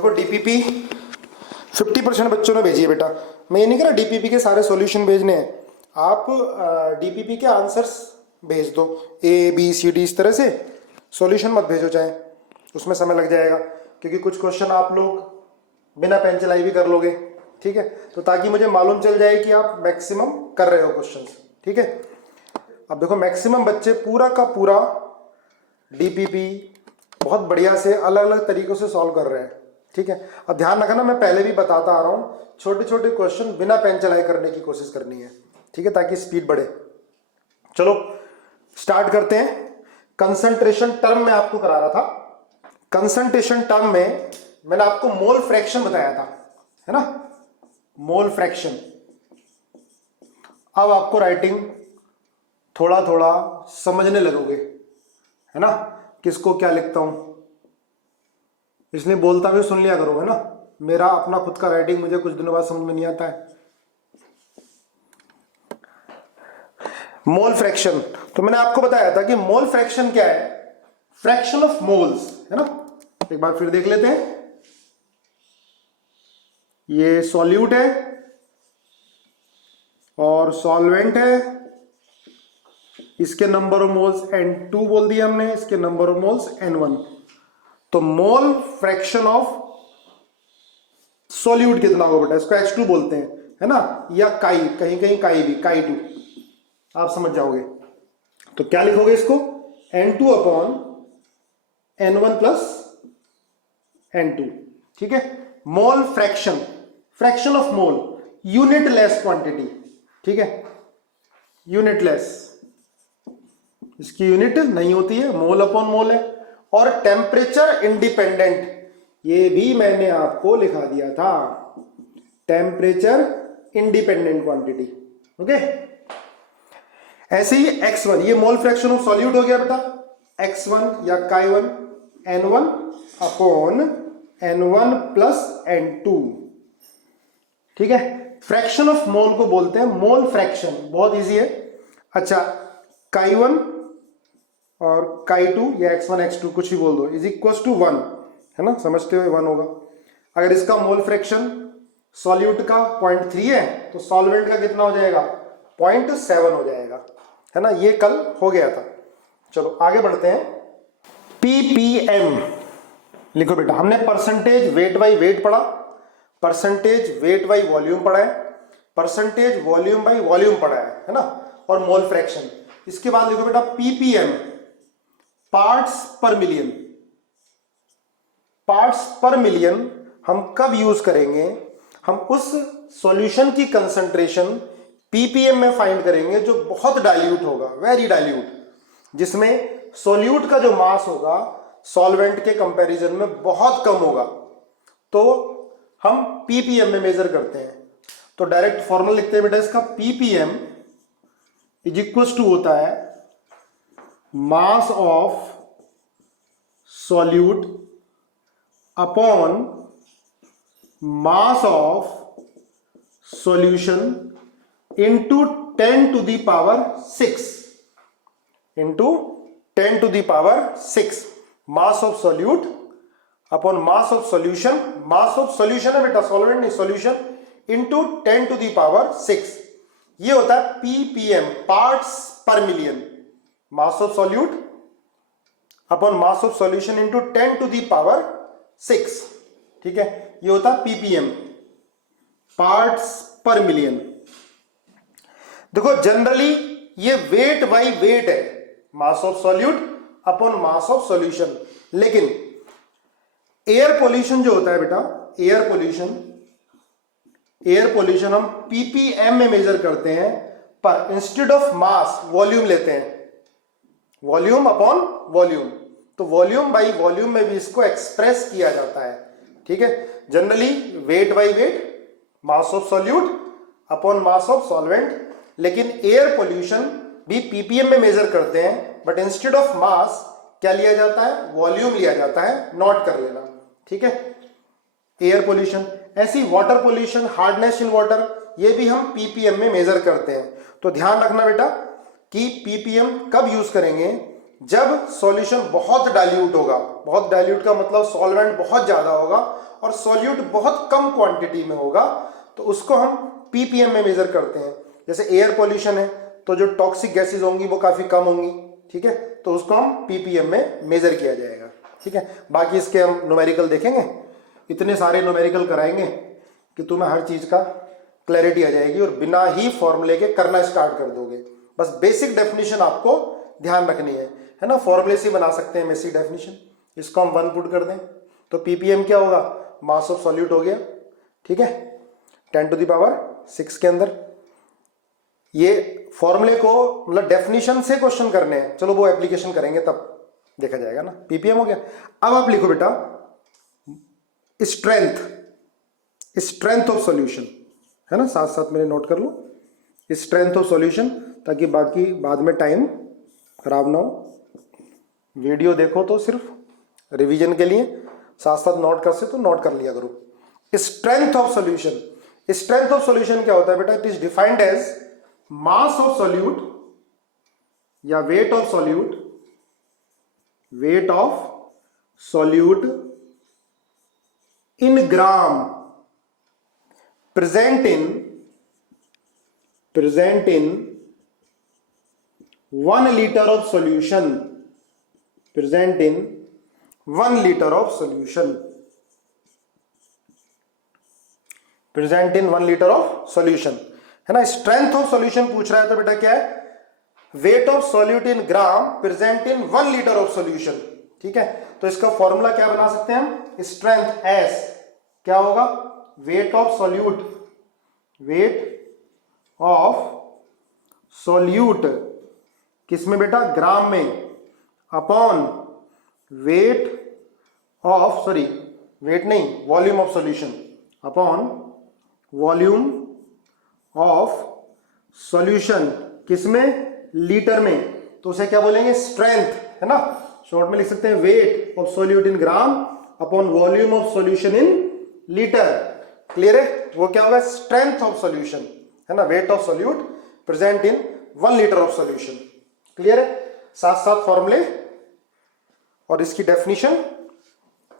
देखो डीपीपी 50% बच्चों ने भेजी है बेटा। मैं ये नहीं कह रहा डीपीपी के सारे सॉल्यूशन भेजने हैं, आप डीपीपी के आंसर्स भेज दो, ए बी सी डी इस तरह से, सॉल्यूशन मत भेजो चाहे, उसमें समय लग जाएगा क्योंकि कुछ क्वेश्चन आप लोग बिना पेन चलाई भी कर लोगे, ठीक है। तो ताकि मुझे मालूम चल जाए कि आप मैक्सिमम कर रहे हो क्वेश्चंस, ठीक है। अब देखो मैक्सिमम बच्चे पूरा का पूरा डीपीपी बहुत बढ़िया से अलग अलग तरीकों से सॉल्व कर रहे हैं, ठीक है। अब ध्यान रखना, मैं पहले भी बताता आ रहा हूँ, छोटे छोटे क्वेश्चन बिना पेन चलाई करने की कोशिश करनी है, ठीक है, ताकि स्पीड बढ़े। चलो स्टार्ट करते हैं। कंसंट्रेशन टर्म में आपको करा रहा था, कंसंट्रेशन टर्म में मैंने आपको मोल फ्रैक्शन बताया था, है ना, मोल फ्रैक्शन। अब आपको राइटिंग थोड़ा थोड़ा समझने लगोगे, है ना, किसको क्या लिखता हूं, इसलिए बोलता भी सुन लिया करो, है ना। मेरा अपना खुद का राइटिंग मुझे कुछ दिनों बाद समझ में नहीं आता है। मोल फ्रैक्शन, तो मैंने आपको बताया था कि मोल फ्रैक्शन क्या है, फ्रैक्शन ऑफ मोल्स, है ना। एक बार फिर देख लेते हैं। ये सॉल्यूट है और सॉल्वेंट है, इसके नंबर ऑफ मोल्स N2 बोल दिया हमने, इसके नंबर ऑफ मोल्स N1। तो मोल फ्रैक्शन ऑफ सॉल्यूट कितना होगा बेटा, इसको H2 बोलते हैं, है ना, या काई, कहीं कहीं काई भी, काई 2, आप समझ जाओगे। तो क्या लिखोगे इसको, N2 upon N1 plus N2, ठीक है। Mole fraction, fraction of mole, unit less quantity, ठीक है, यूनिट लेस, इसकी यूनिट नहीं होती है, मोल अपॉन मोल है। और टेम्परेचर इंडिपेंडेंट, ये भी मैंने आपको लिखा दिया था, टेम्परेचर इंडिपेंडेंट क्वांटिटी, ओके। ऐसे ही x1, ये मोल फ्रैक्शन ऑफ सॉल्यूट हो गया बेटा, x1 या chi1 N1 upon N1 plus N2, ठीक है। फ्रैक्शन ऑफ मोल को बोलते हैं मोल फ्रैक्शन, बहुत इजी है। अच्छा, chi1 और chi2 या x1 x2 कुछ भी बोल दो, इज इक्वल टू 1, है ना, समझते हुए 1 होगा। अगर इसका मोल फ्रैक्शन सॉल्यूट का 0.3 है तो सॉल्वेंट का कितना हो जाएगा, 0.7 हो जाएगा, है ना। ये कल हो गया था। चलो आगे बढ़ते हैं। ppm लिखो बेटा, हमने परसेंटेज वेट बाई वेट पढ़ा, परसेंटेज वेट बाई वॉल्यूम पढ़ा है, परसेंटेज वॉल्यूम बाई वॉल्यूम पढ़ा है ना, और मोल फ्रैक्शन। इसके बाद लिखो बेटा ppm, parts per million. Parts per million हम कब यूज करेंगे, हम उस सॉल्यूशन की कंसंट्रेशन ppm में फाइंड करेंगे जो बहुत डाइल्यूट होगा, वेरी डाइल्यूट, जिसमें सॉल्यूट का जो मास होगा सॉल्वेंट के कंपैरिजन में बहुत कम होगा, तो हम ppm में मेजर करते हैं। तो डायरेक्ट फॉर्मूला लिखते हैं बेटा इसका, ppm इज इक्वल टू होता है mass of solute upon mass of solution into 10 to the power 6, into 10 to the power 6, mass of solute upon mass of solution, mass of solution है बेटा, solvent नहीं, solution, into 10 to the power 6, ये होता है ppm, parts per million. Mass of solute upon mass of solution into 10 to the power 6, ठीक है, ये होता है ppm, पार्ट्स पर मिलियन। देखो जनरली ये वेट बाई वेट है, mass of solute upon mass of solution, लेकिन एयर पोल्यूशन जो होता है बेटा, एयर पोल्यूशन हम ppm में मेजर करते हैं, पर इंस्टेड ऑफ मास वॉल्यूम लेते हैं, वॉल्यूम अपॉन वॉल्यूम। तो वॉल्यूम बाई वॉल्यूम में भी इसको एक्सप्रेस किया जाता है, ठीक है। Generally wait by wait, mass of solute upon mass of solvent, लेकिन एयर पोल्यूशन भी ppm में मेजर करते हैं, बट इंस्टेड ऑफ मास क्या लिया जाता है, वॉल्यूम लिया जाता है, नोट कर लेना, ठीक है, एयर पोल्यूशन। ऐसी water pollution, hardness in water, ये भी हम ppm में मेजर करते हैं। तो ध्यान रखना बेटा कि ppm कब यूज करेंगे, जब सॉल्यूशन बहुत डाइल्यूट होगा, बहुत डाइल्यूट का मतलब सॉल्वेंट बहुत ज्यादा होगा और सॉल्यूट बहुत कम क्वांटिटी में होगा तो उसको हम ppm में मेजर करते हैं। जैसे एयर पॉल्यूशन है तो जो टॉक्सिक गैसेज होंगी वो काफी कम होंगी, ठीक है, तो उसको हम ppm में मेजर किया जाएगा, ठीक है। बाकी इसके हम न्यूमेरिकल देखेंगे, इतने सारे न्यूमेरिकल कराएंगे कि तुम्हें हर चीज का क्लैरिटी आ जाएगी और बिना ही फॉर्मूले के करना स्टार्ट कर दोगे। बस बेसिक डेफिनेशन आपको ध्यान रखनी है ना। फॉर्मूले से बना सकते हैं बेसिक डेफिनेशन। इसको हम 1 पुट कर दें तो ppm क्या होगा, मास ऑफ सॉल्यूट हो गया, ठीक है, 10⁻6 के अंदर। ये फॉर्मूले को मतलब डेफिनेशन से क्वेश्चन करने हैं, चलो वो एप्लीकेशन करेंगे तब देखा जाएगा ना। ppm हो गया। अब आप लिखो बेटा स्ट्रेंथ ऑफ सॉल्यूशन, है ना, साथ साथ मेरे नोट कर लो स्ट्रेंथ ऑफ सॉल्यूशन, ताकि बाकी बाद में टाइम खराब ना हो। वीडियो देखो तो सिर्फ रिवीजन के लिए, साथ साथ नोट कर से तो नोट कर लिया करो। Strength of solution, strength of solution क्या होता है बेटा, it is defined as mass of solute या weight of solute, weight of solute in gram present in 1 liter of solution, present in 1 liter of solution, present in 1 liter of solution, है ना। Strength of solution पूछ रहा है तो बेटा क्या है, weight of solute in gram present in 1 litre of solution, ठीक है। तो इसका फॉर्मूला क्या बना सकते हैं हम, स्ट्रेंथ एस क्या होगा, weight of solute, weight of solute किसमें बेटा, ग्राम में, upon weight of, sorry weight नहीं, volume of solution, upon volume of solution किसमें, लीटर में, तो उसे क्या बोलेंगे, स्ट्रेंथ, है ना। शॉर्ट में लिख सकते हैं wait of solute in gram upon volume of solution in litre. Clear है, वो क्या होगा, स्ट्रेंथ ऑफ सॉल्यूशन, है ना, wait of solute present in 1 litre of solution. Clear है, साथ साथ फॉर्मूले और इसकी डेफिनेशन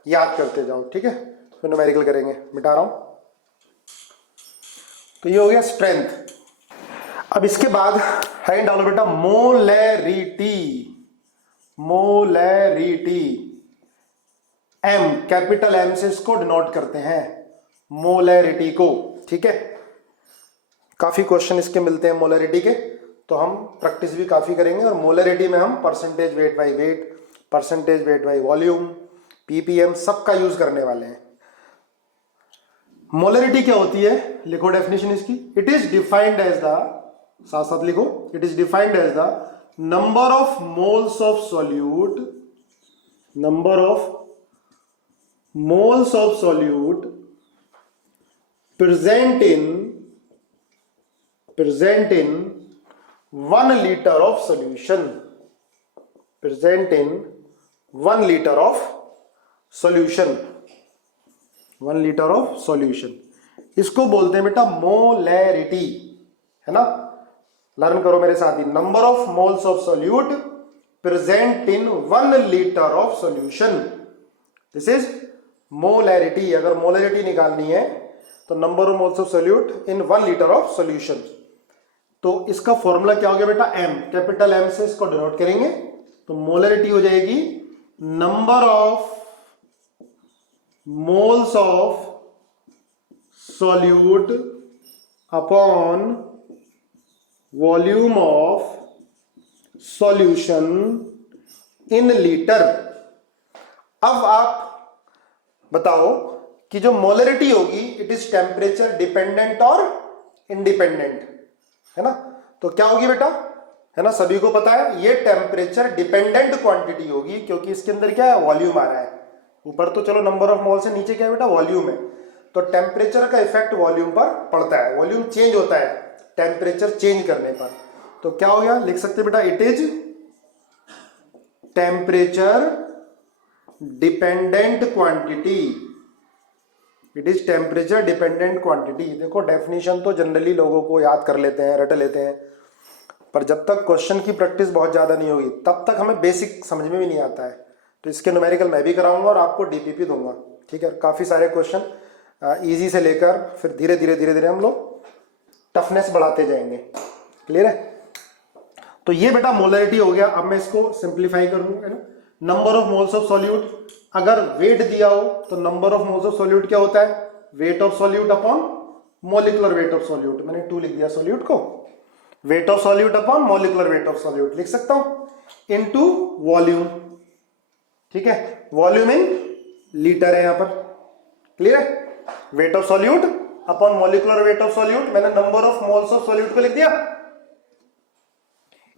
याद करते जाओ, ठीक है। तो न्यूमेरिकल करेंगे, मिटा रहा हूं। तो ये हो गया स्ट्रेंथ। अब इसके बाद है डालो बेटा molarity, molarity, M, capital M से इसको डिनोट करते हैं, मोलैरिटी को, ठीक है। काफी क्वेश्चन इसके मिलते हैं मोलैरिटी के, तो हम प्रैक्टिस भी काफी करेंगे। और मोलैरिटी में हम percentage weight by wait, percentage weight by volume, ppm सबका यूज करने वाले हैं। मोलैरिटी क्या होती है, लिखो डेफिनेशन इसकी, it is defined as the, साथ साथ लिखो, it is defined as the number of moles of solute, number of moles of solute present in 1 liter of solution, present in 1 liter of solution, 1 liter of solution, इसको बोलते हैं बेटा molarity, है ना। Learn करो मेरे साथ ही, number of moles of solute present in 1 litre of solution, this is molarity. अगर मोलैरिटी निकालनी है तो number of moles of solute in 1 litre of solution, तो इसका फॉर्मूला क्या हो गया बेटा, एम, कैपिटल एम से इसको डिनोट करेंगे, तो मोलैरिटी हो जाएगी number of moles of solute upon volume of solution in litre. अब आप बताओ कि जो मोलैरिटी होगी इट इज टेम्परेचर डिपेंडेंट और इंडिपेंडेंट, है ना। तो क्या होगी बेटा, है ना, सभी को पता है ये टेम्परेचर डिपेंडेंट क्वांटिटी होगी, क्योंकि इसके अंदर क्या है, वॉल्यूम आ रहा है। ऊपर तो चलो नंबर ऑफ मोल से, नीचे क्या है बेटा, वॉल्यूम है। तो टेम्परेचर का इफेक्ट वॉल्यूम पर पड़ता है, वॉल्यूम चेंज होता है टेम्परेचर चेंज करने पर। तो क्या हो गया, लिख सकते बेटा, it is temperature dependent quantity, it is temperature dependent quantity. देखो डेफिनेशन तो जनरली लोगों को याद कर लेते हैं, रट लेते हैं, पर जब तक क्वेश्चन की प्रैक्टिस बहुत ज्यादा नहीं होगी तब तक हमें बेसिक समझ में भी नहीं आता है। तो इसके न्यूमेरिकल मैं भी कराऊंगा और आपको डीपीपी दूंगा, ठीक है, काफी सारे क्वेश्चन इजी से लेकर फिर धीरे धीरे हम लोग टफनेस बढ़ाते जाएंगे। क्लियर है? तो ये बेटा मोलरिटी हो गया। अब मैं इसको सिंप्लीफाई कर लूंगा ना, number of moles of solute, अगर वेट दिया हो तो number of moles of solute क्या होता है, weight of solute upon molecular weight of solute. मैंने 2 लिख दिया सॉल्यूट को, wait of solute upon molecular weight of solute लिख सकता हूं, इनटू वॉल्यूम। ठीक है, वॉल्यूम इन लीटर है यहां पर। क्लियर है? Weight of solute upon molecular weight of solute, मैंने number of moles of solute को लिख दिया,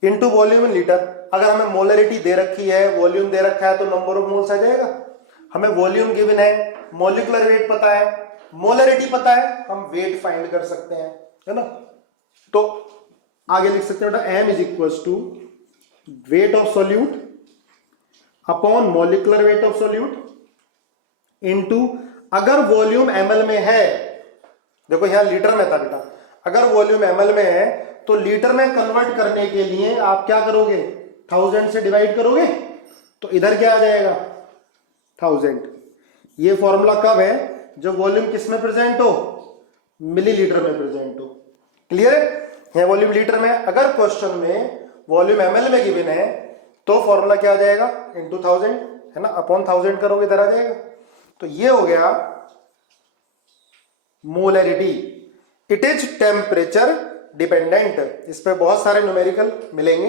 इनटू वॉल्यूम इन लीटर। अगर हमें मोलरिटी दे रखी है, वॉल्यूम दे रखा है, तो नंबर ऑफ मोल्स आ जाएगा। हमें वॉल्यूम गिवन है, मॉलिक्यूलर वेट पता है, मोलरिटी पता है, हम वेट फाइंड कर सकते हैं, है ना। तो आगे लिख सकते हैं बेटा, m is equal to weight of solute upon molecular weight of solute into, अगर वॉल्यूम ml में है, देखो यहां लीटर में था बेटा, अगर वॉल्यूम ml में है तो लीटर में कन्वर्ट करने के लिए आप क्या करोगे, 1000 से डिवाइड करोगे, तो इधर क्या आ जाएगा 1000। ये फॉर्मूला कब है, जब वॉल्यूम किस में प्रेजेंट हो, मिलीलीटर में प्रेजेंट हो। क्लियर है? वॉल्यूम लीटर में, अगर क्वेश्चन में वॉल्यूम ml में गिवन है तो फॉर्मूला क्या आ जाएगा, इनटू 1000, है ना, अपॉन 1000 करोगे इधर आ जाएगा। तो ये हो गया molarity. It is temperature dependent. इस पे बहुत सारे न्यूमेरिकल मिलेंगे।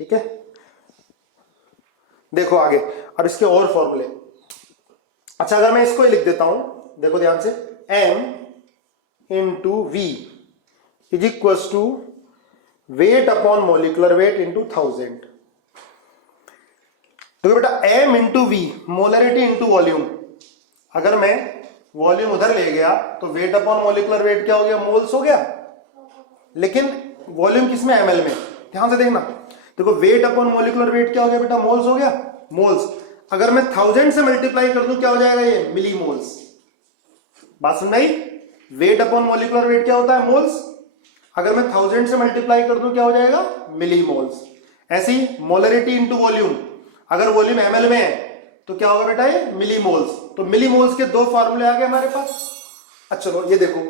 ठीक है, देखो आगे अब इसके और फॉर्मूले। अच्छा, अगर मैं इसको लिख देता हूं, देखो ध्यान से, m into V is equal to weight upon molecular weight into 1000। तो बेटा m into V, molarity into volume, अगर मैं वॉल्यूम उधर ले गया तो वेट अपॉन मॉलिक्यूलर वेट क्या हो गया, मोल्स हो गया। लेकिन वॉल्यूम किसमें, ml में। ध्यान से देखना, देखो वेट अपॉन मॉलिक्यूलर वेट क्या हो गया बेटा, मोल्स हो गया, मोल्स। अगर मैं 1000 से मल्टीप्लाई कर दूं क्या हो जाएगा, ये मिली मोल्स। बात समझ आई? वेट अपॉन मॉलिक्यूलर वेट क्या होता है, मोल्स। अगर मैं 1000 से मल्टीप्लाई कर दूं क्या हो जाएगा, मिली मोल्स। ऐसी मोलरिटी इंटू वॉल्यूम, अगर वॉल्यूम ml में है तो क्या होगा बेटा, ये मिली मोल्स। तो मिली मोल्स के 2 फॉर्मूले आ गए हमारे पास। अच्छा चलो ये देखो,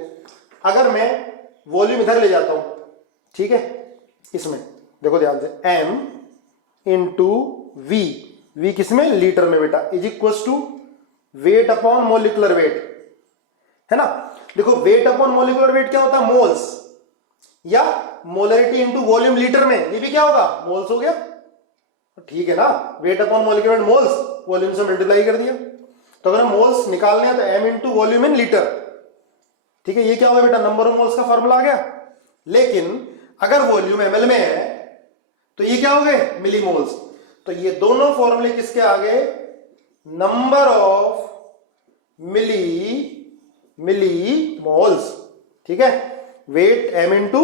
अगर मैं वॉल्यूम इधर ले जाता हूं, ठीक है, इसमें देखो ध्यान से, m इंटू वी, वी किसमें, लीटर में बेटा, is equal to weight upon molecular weight, है ना। देखो वेट अपॉन मॉलिक्यूलर वेट क्या होता है, मोल्स, या मोलरिटी इंटू वॉल्यूम लीटर में, ये भी क्या होगा, मोल्स हो गया। ठीक है ना, wait upon molecular wait moles, volume से मल्टीप्लाई कर दिया। तो अगर मोल्स निकालने हैं तो m into volume in litre. ठीक है, ये क्या होगा बेटा, नंबर ऑफ मोल्स का फॉर्मूला आ गया। लेकिन अगर वॉल्यूम ml में है तो ये क्या हो गए, मिली मोल्स। तो ये दोनों फॉर्मूले किसके आ गए, नंबर ऑफ मिली मोल्स। ठीक है, वेट m इंटू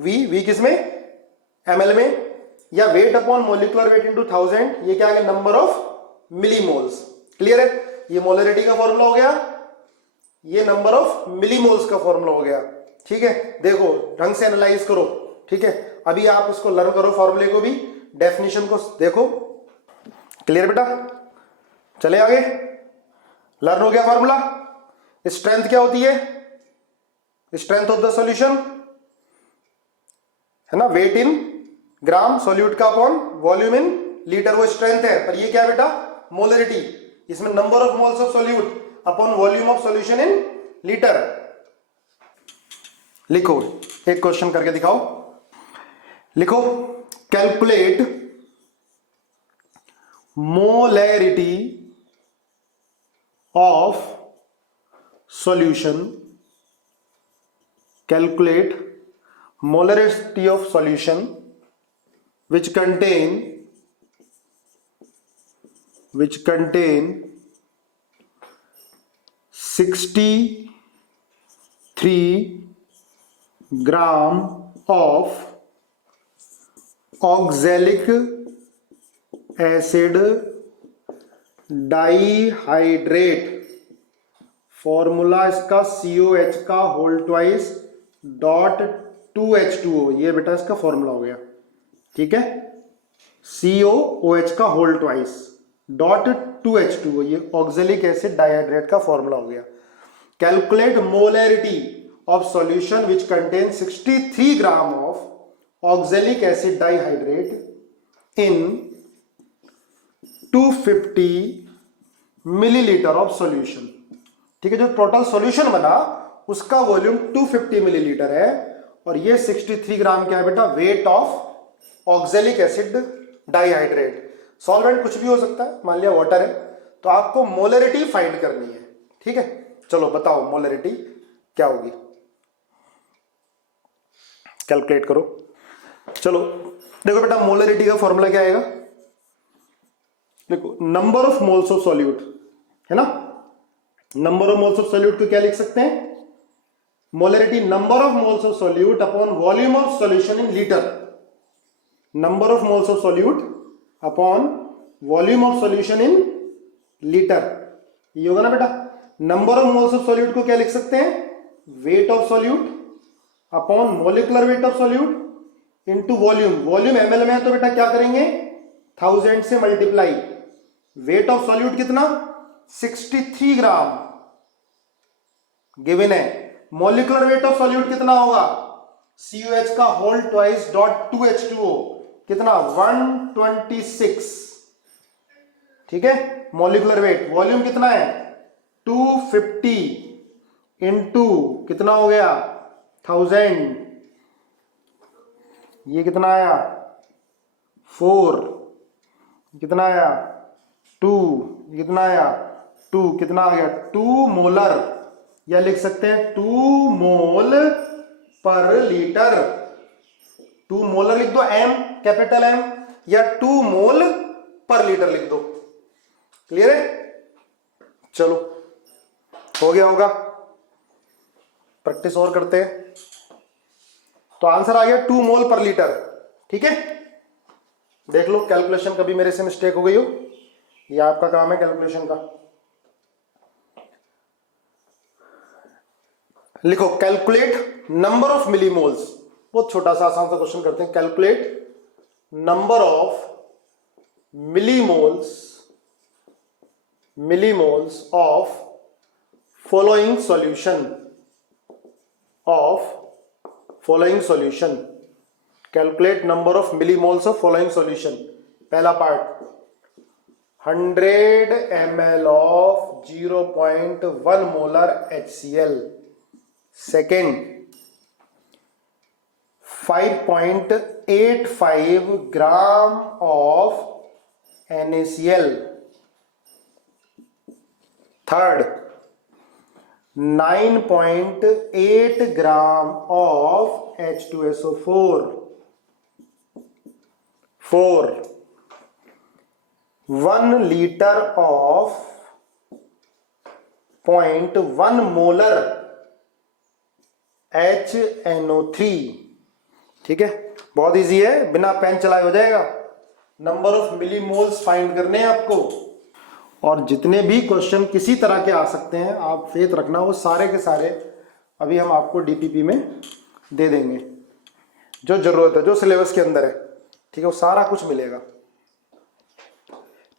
वी किसमें, ml में, या weight upon molecular weight into 1000, ये क्या आ गया, number of millimoles. Clear है? ये मोलरिटी का फॉर्मूला हो गया, ये नंबर ऑफ मिली मोल्स का फॉर्मूला हो गया। ठीक है, देखो ढंग से एनालाइज करो। ठीक है, अभी आप इसको लर्न करो, फॉर्मूले को भी, डेफिनेशन को देखो। क्लियर बेटा? चले आगे, लर्न हो गया फॉर्मूला। स्ट्रेंथ क्या होती है, स्ट्रेंथ ऑफ द सॉल्यूशन, है ना, वेट इन ग्राम सॉल्यूट का अपॉन वॉल्यूम इन लीटर, वो स्ट्रेंथ है। पर ये क्या है बेटा, मोलरिटी। इसमें number of moles of solute upon volume of solution in litre. लिखो, एक क्वेश्चन करके दिखाओ। लिखो, calculate molarity of solution, calculate molarity of solution which contain 63 gram of oxalic acid dihydrate, formula इसका COH का होल ट्वाइस डॉट 2H2O, ये बेटा इसका फॉर्मूला हो गया। ठीक है, COOH का होल ट्वाइस, डॉट 2H2O, ये ऑक्जेलिक एसिड डाइहाइड्रेट का फॉर्मूला हो गया। Calculate molarity of solution which contain 63 gram of oxalic acid dihydrate in 250 millilitre of solution. ठीक है, जो टोटल सॉल्यूशन बना उसका वॉल्यूम 250 मिलीलीटर है और ये 63 ग्राम क्या है बेटा, weight of oxalic acid dihydrate. Solvent कुछ भी हो सकता है, मान लिया वाटर है, तो आपको मोलरिटी फाइंड करनी है। ठीक है, चलो बताओ मोलरिटी क्या होगी, कैलकुलेट करो। चलो देखो बेटा, मोलरिटी का फॉर्मूला क्या आएगा, देखो number of moles of solute है ना, number of moles of solute को क्या लिख सकते हैं, molarity number of moles of solute upon volume of solution in litre. Number of moles of solute upon volume of solution in litre, ये होगा ना बेटा। Number of moles of solute को क्या लिख सकते हैं, wait of solute upon molecular weight of solute into volume. Volume ML में है तो बेटा क्या करेंगे, 1000 से मल्टीप्लाई। वेट ऑफ सॉल्यूट कितना, 63 ग्राम गिवन है। मोलिकुलर वेट ऑफ सॉल्यूट कितना होगा, COH का होल ट्वाइस डॉट 2H2O कितना, 126। ठीक है, मोलिकुलर वेट। वॉल्यूम कितना है, 250 इंटू कितना हो गया, 1000, ये कितना आया 4, कितना आया 2, कितना आया 2, कितना आ गया 2 मोलर, या लिख सकते हैं 2 मोल पर लीटर। 2 मोलर लिख दो, M कैपिटल M, या 2 मोल पर लीटर लिख दो। क्लियर है, चलो हो गया होगा, प्रैक्टिस और करते हैं। तो आंसर आ गया 2 मोल पर लीटर। ठीक है, देख लो कैलकुलेशन, कभी मेरे से मिस्टेक हो गई हो, ये आपका काम है कैलकुलेशन का। लिखो कैलकुलेट नंबर ऑफ मिलीमोल्स, बहुत छोटा सा आसान सा क्वेश्चन करते हैं। Calculate number of millimoles of following solution. Calculate number of millimoles of following solution. पहला part 100 ml of 0.1 molar HCl। Second 5.85 gram of NaCl। Third 9.8 gram of H2SO4। Four 1 litre of 0.1 molar HNO3। ठीक है, बहुत easy है, बिना pen चलाए हो जाएगा। Number of millimoles find करने हैं आपको, और जितने भी क्वेश्चन किसी तरह के आ सकते हैं, आप फेथ रखना, वो सारे के सारे अभी हम आपको DPP में दे देंगे, जो जरूरत है, जो सिलेबस के अंदर है। ठीक है, वो सारा कुछ मिलेगा।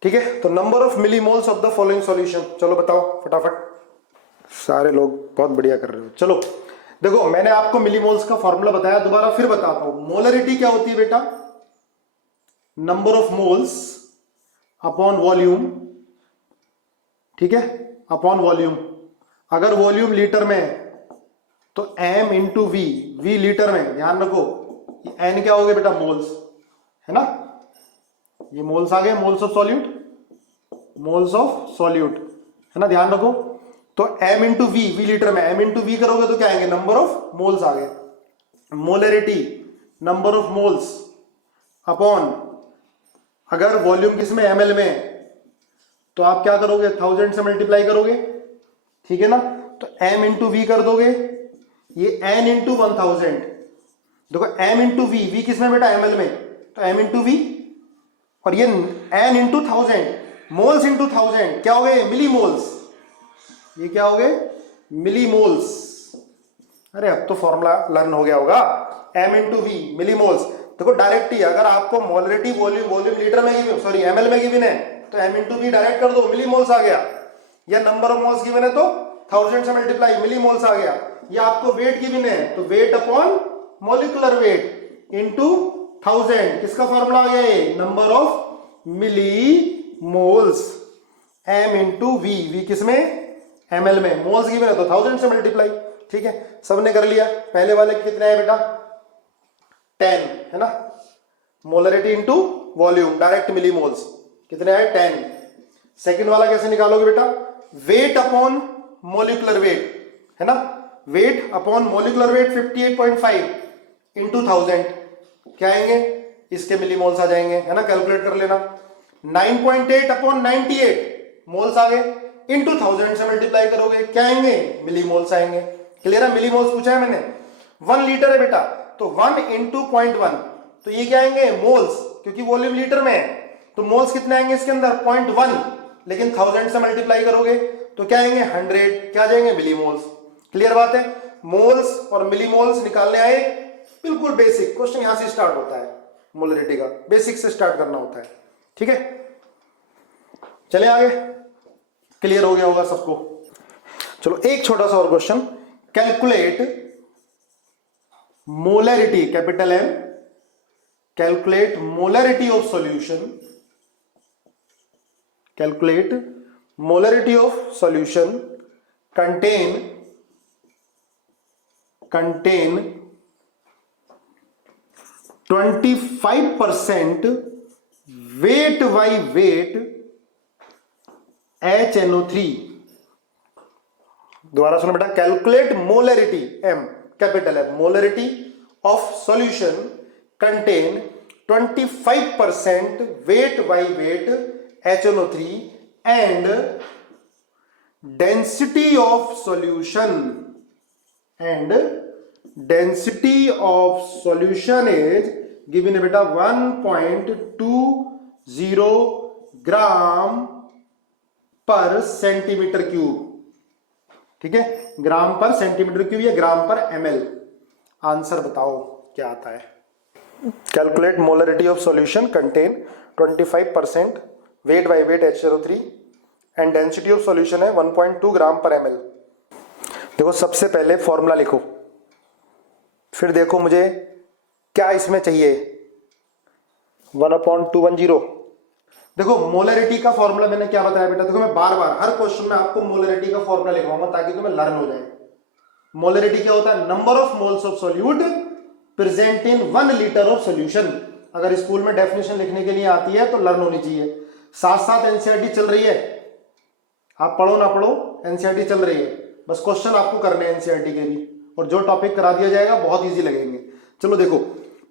ठीक है, तो number of millimoles of the following solution, चलो बताओ फटाफट। सारे लोग बहुत बढ़िया कर रहे हो। चलो देखो, मैंने आपको मिलीमोल्स का फॉर्मूला बताया, दोबारा फिर बताता हूं। मोलरिटी क्या होती है बेटा, number of moles upon volume. ठीक है, अपॉन वॉल्यूम। अगर वॉल्यूम लीटर में है तो M into V, V litre में, ध्यान रखो N क्या हो गया बेटा, मोल्स है ना, ये मोल्स आ गए, मोल्स ऑफ सॉल्यूट है ना, ध्यान रखो। तो M into V, V litre में, M इंटू वी करोगे तो क्या आएंगे, नंबर ऑफ मोल्स आ गए। Molarity number of moles upon, अगर वॉल्यूम किसमें ml में, तो आप क्या करोगे, 1000 से मल्टीप्लाई करोगे। ठीक है ना, तो M इंटू वी कर दोगे, ये N इंटू 1000। देखो M इंटू वी, वी किसमें बेटा, ml में, तो M इंटू वी, और ये N इंटू 1000, मोल्स इंटू 1000 क्या हो गए, मिलीमोल्स। ये क्या हो गए, मिलीमोल्स। अरे अब तो फॉर्मूला लर्न हो गया होगा, M इंटू वी मिलीमोल्स। देखो डायरेक्ट ही, अगर आपको मोलरिटी वॉल्यूम लीटर में गिवन, सॉरी ml में गिवन है, तो m इंटू वी डायरेक्ट कर दो, मिलीमोल्स आ गया। या नंबर ऑफ मोल्स गिवन है तो 1000 से मल्टीप्लाई, मिलीमोल्स आ गया। या आपको वेट गिवन है तो weight upon molecular weight into 1000, किसका फॉर्मूला आ गया ये, number of millimoles, m into V, V किसमें, ml में, मोल्स गिवन है तो 1000 से मल्टीप्लाई। ठीक है, सबने कर लिया। पहले वाले कितना है बेटा 10 है ना, molarity into volume direct millimoles, कितने आए 10। सेकंड वाला कैसे निकालोगे बेटा, वेट अपॉन मोलिकुलर वेट है ना, weight upon molecular weight 58.5 into 1000, क्या आएंगे, इसके मिलीमोल्स आ जाएंगे है ना, कैलकुलेट कर लेना। 9.8 अपॉन 98 मोल्स आ गए, इंटू 1000 से मल्टीप्लाई करोगे, क्या आएंगे, मिलीमोल्स आएंगे। क्लियर है, मिलीमोल्स पूछा है मैंने। 1 लीटर है बेटा, तो 1 इंटू 0.1, तो ये क्या आएंगे मोल्स, क्योंकि वॉल्यूम लीटर में है, तो मोल्स कितने आएंगे इसके अंदर 0.1, लेकिन 1000 से मल्टीप्लाई करोगे तो क्या आएंगे 100, क्या आ जाएंगे मिलीमोल्स। क्लियर बात है, मोल्स और मिलीमोल्स निकालने आए, बिल्कुल बेसिक क्वेश्चन यहां से स्टार्ट होता है, मोलरिटी का बेसिक से स्टार्ट करना होता है। ठीक है, चले आगे, क्लियर हो गया होगा सबको। चलो एक छोटा सा और question, calculate molarity, capital M, calculate molarity of solution, calculate molarity of solution contain 25% weight by weight HNO3। दोबारा सुनो बेटा, कैलकुलेट मोलरिटी, एम कैपिटल है, molarity of solution contain 25% weight by weight HNO3 and density of solution, and density of solution is given है बेटा 1.20 ग्राम पर centimetre cube. ठीक है, ग्राम पर सेंटीमीटर क्यूब या ग्राम पर ml। आंसर बताओ क्या आता है। Calculate molarity of solution contain 25% weight by weight HNO3 and density of solution है 1.2 ग्राम पर ml। देखो सबसे पहले फॉर्मूला लिखो, फिर देखो मुझे क्या इसमें चाहिए, 1/210। देखो मोलरिटी का फॉर्मूला मैंने क्या बताया बेटा, देखो मैं बार बार हर क्वेश्चन में आपको मोलरिटी का फॉर्मूला लिखवाऊंगा ताकि तुम्हें लर्न हो जाए। मोलरिटी क्या होता है, number of moles of solute present in 1 litre of solution. अगर स्कूल में डेफिनेशन लिखने के लिए आती है तो लर्न होनी चाहिए। साथ साथ एनसीईआरटी चल रही है, आप पढ़ो ना पढ़ो एनसीईआरटी चल रही है, बस क्वेश्चन आपको करने हैं एनसीईआरटी के भी, और जो टॉपिक करा दिया जाएगा बहुत इजी लगेंगे। चलो देखो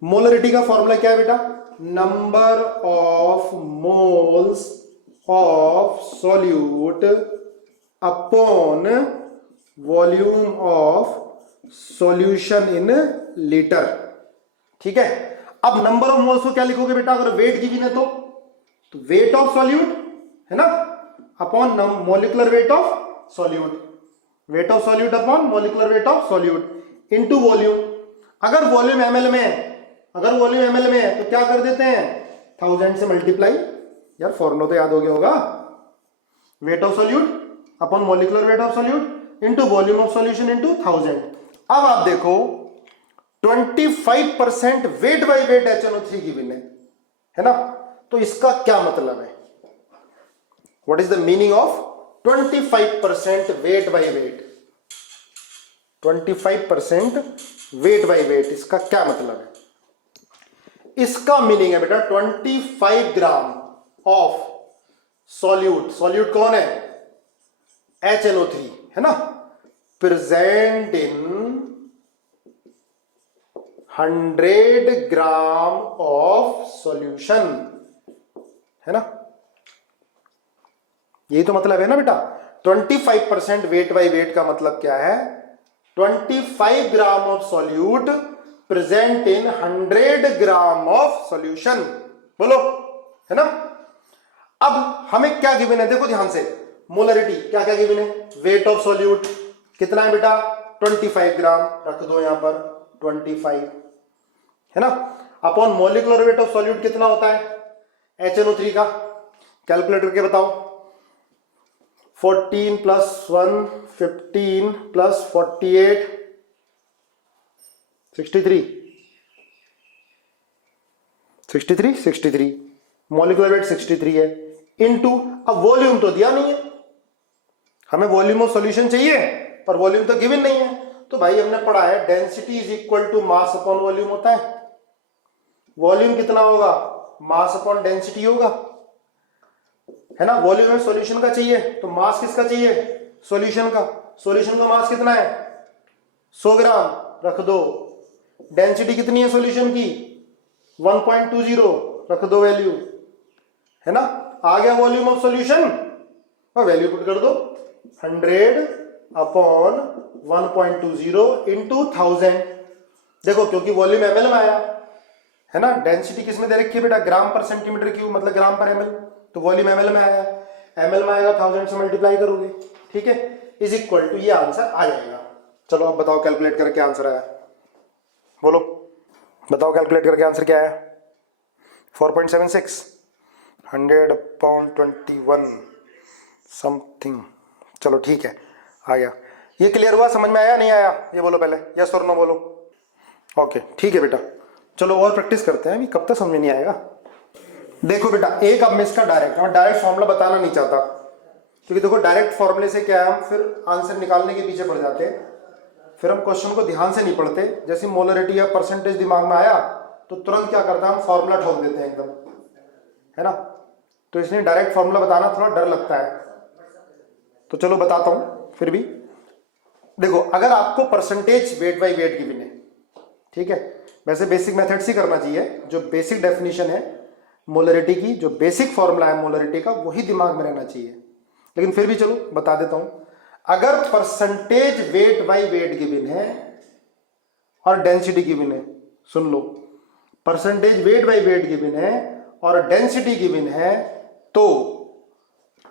मोलरिटी का फॉर्मूला क्या है बेटा, number of moles of solute upon volume of solution in litre. ठीक है, अब नंबर ऑफ मोल्स को क्या लिखोगे बेटा, अगर वेट गिवन है तो वेट ऑफ सॉल्यूट है ना, upon molecular weight of solute, weight of solute upon molecular weight of solute into volume. अगर वॉल्यूम ml में है, अगर वॉल्यूम ml में है तो क्या कर देते हैं 1000 से मल्टीप्लाई, यार फॉर्मूला तो याद हो गया होगा, weight of solute upon molecular weight of solute into volume of solution into 1000। अब आप देखो 25% weight by weight HNO3 given है ना, तो इसका क्या मतलब है, what is the meaning of 25% weight by wait, 25% weight by wait, इसका क्या मतलब है। इसका मीनिंग है बेटा 25 ग्राम ऑफ सॉल्यूट, सॉल्यूट कौन है HNO3 है ना, present in 100 gram of solution है ना, यही तो मतलब है ना बेटा। 25% वेट बाई वेट का मतलब क्या है, 25 gram of solute present in 100 gram of solution, बोलो है ना। अब हमें क्या गिवन है, देखो ध्यान से, मोलरिटी क्या क्या गिवन है, वेट ऑफ सॉल्यूट कितना है बेटा 25 ग्राम, रख दो यहां पर 25 है ना, upon molecular weight of solute कितना होता है HNO3 का, कैलकुलेट करके बताओ। 14 प्लस 1 15 प्लस 48 63 मॉलिक्यूलर वेट 63 है इनटू, अब वॉल्यूम तो दिया नहीं है, हमें वॉल्यूम ऑफ सॉल्यूशन चाहिए पर वॉल्यूम तो गिवन नहीं है। तो भाई हमने पढ़ा है density is equal to mass upon volume होता है। वॉल्यूम कितना होगा, मास अपॉन डेंसिटी होगा, है ना। वॉल्यूम में सॉल्यूशन का चाहिए तो मास किसका चाहिए, सॉल्यूशन का। सॉल्यूशन का मास कितना है 100 ग्राम, रख दो। डेंसिटी कितनी है सॉल्यूशन की 1.20, रख दो वैल्यू, है ना। आ गया वॉल्यूम ऑफ सॉल्यूशन और वैल्यू पुट कर दो 100 अपॉन 1.20 इंटू 1000। देखो क्योंकि वॉल्यूम एमएल में आया है ना, डेंसिटी किस में दे रखी है बेटा, ग्राम पर सेंटीमीटर क्यूब मतलब ग्राम पर एमएल, तो वॉल्यूम एमएल में आया, एमएल में आएगा 1000 से मल्टीप्लाई करोगे, ठीक है, इज इक्वल टू ये आंसर आ जाएगा। चलो अब बताओ कैलकुलेट करके आंसर आया, बोलो बताओ कैलकुलेट करके आंसर क्या आया। 4.76 100 अपॉन 21 समथिंग। चलो ठीक है आ गया। ये क्लियर हुआ, समझ में आया नहीं आया, ये बोलो पहले, यस और नो बोलो। ओके ठीक है बेटा, चलो और प्रैक्टिस करते हैं, अभी कब तक समझ में नहीं आएगा। देखो बेटा एक अब मैं इसका डायरेक्ट फॉर्मूला बताना नहीं चाहता, क्योंकि देखो डायरेक्ट फॉर्मूले से क्या है, हम फिर आंसर निकालने के पीछे पड़ जाते हैं, फिर हम क्वेश्चन को ध्यान से नहीं पढ़ते। जैसे मोलरिटी या परसेंटेज दिमाग में आया तो तुरंत क्या करता है, हम फॉर्मूला ठोक देते हैं एकदम, है ना। तो इसलिए डायरेक्ट फॉर्मूला बताना थोड़ा डर लगता है, तो चलो बताता हूं फिर भी। देखो अगर आपको percentage weight by weight given है, ठीक है, वैसे बेसिक मेथड से करना चाहिए, जो बेसिक डेफिनेशन है मोलरिटी की, जो बेसिक फॉर्मूला है मोलरिटी का, वही दिमाग में रहना चाहिए, लेकिन फिर भी चलो बता देता हूं। अगर percentage weight by weight given है और डेंसिटी गिवन है, सुन लो, percentage weight by weight given है और डेंसिटी गिवन है, तो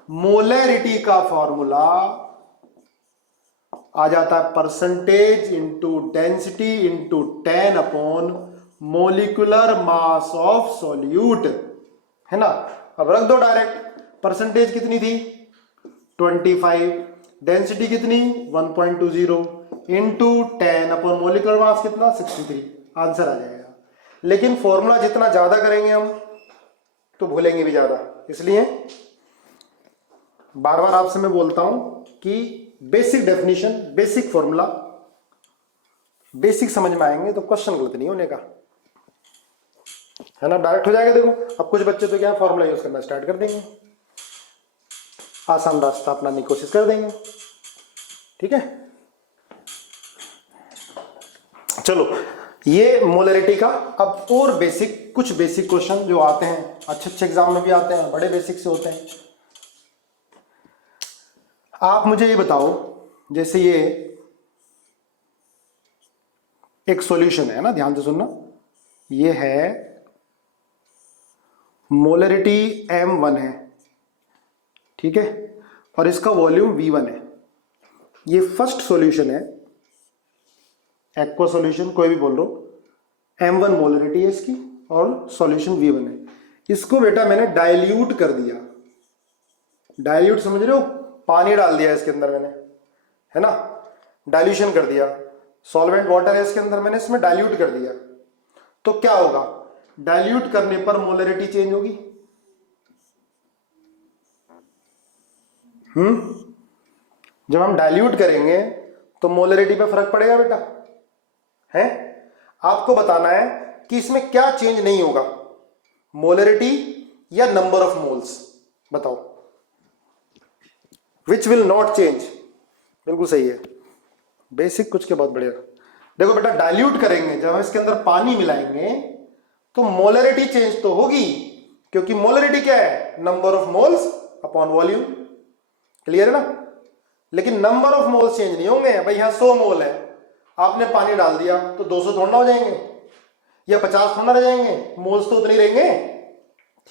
मोलरिटी का फॉर्मूला आ जाता है percentage into density into 10 upon molecular mass of solute, है ना। अब रख दो डायरेक्ट, परसेंटेज कितनी थी 25, डेंसिटी कितनी 1.20 इंटू 10 अपॉन मोलिकुलर मास कितना 63, आंसर आ जाएगा। लेकिन फॉर्मूला जितना ज्यादा करेंगे हम तो भूलेंगे भी ज्यादा, इसलिए बार बार आपसे मैं बोलता हूं कि basic definition, basic formula, basic समझ में आएंगे तो क्वेश्चन गलत नहीं होने का, है ना, डायरेक्ट हो जाएगा। देखो अब कुछ बच्चे तो क्या फॉर्मूला यूज करना स्टार्ट कर देंगे, आसान रास्ता अपनाने की कोशिश कर देंगे, ठीक है। चलो ये मोलरिटी का। अब और बेसिक, कुछ बेसिक क्वेश्चन जो आते हैं, अच्छे एग्जाम में भी आते हैं, बड़े बेसिक से होते हैं। आप मुझे ये बताओ, जैसे ये एक सॉल्यूशन है ना, ध्यान से सुनना, ये है मोलरिटी M1 है, ठीक है, और इसका वॉल्यूम V1 है। ये फर्स्ट सॉल्यूशन है, एक्वा सॉल्यूशन कोई भी बोल लो, M1 मोलरिटी है इसकी और सॉल्यूशन V1 है। इसको बेटा मैंने डाइल्यूट कर दिया, डाइल्यूट समझ रहे हो, पानी डाल दिया इसके अंदर मैंने, है ना, डाइल्यूशन कर दिया, सॉल्वेंट वाटर है इसके अंदर, मैंने इसमें डाइल्यूट कर दिया। तो क्या होगा, डाइल्यूट करने पर मोलरिटी चेंज होगी, जब हम डाइल्यूट करेंगे तो मोलरिटी पे फर्क पड़ेगा बेटा, है। आपको बताना है कि इसमें क्या चेंज नहीं होगा, मोलरिटी या नंबर ऑफ मोल्स, बताओ विच विल नॉट चेंज। बिल्कुल सही है, बेसिक कुछ के बहुत बढ़िया। देखो बेटा डाइल्यूट करेंगे, जब हम इसके अंदर पानी मिलाएंगे तो मोलरिटी चेंज तो होगी, क्योंकि मोलरिटी क्या है, number of moles upon volume, clear है ना। लेकिन नंबर ऑफ मोल्स चेंज नहीं होंगे। भाई यहां 100 मोल है, आपने पानी डाल दिया तो 200 थोड़ा हो जाएंगे या 50 थोड़ा रह जाएंगे, मोल्स तो उतने रहेंगे,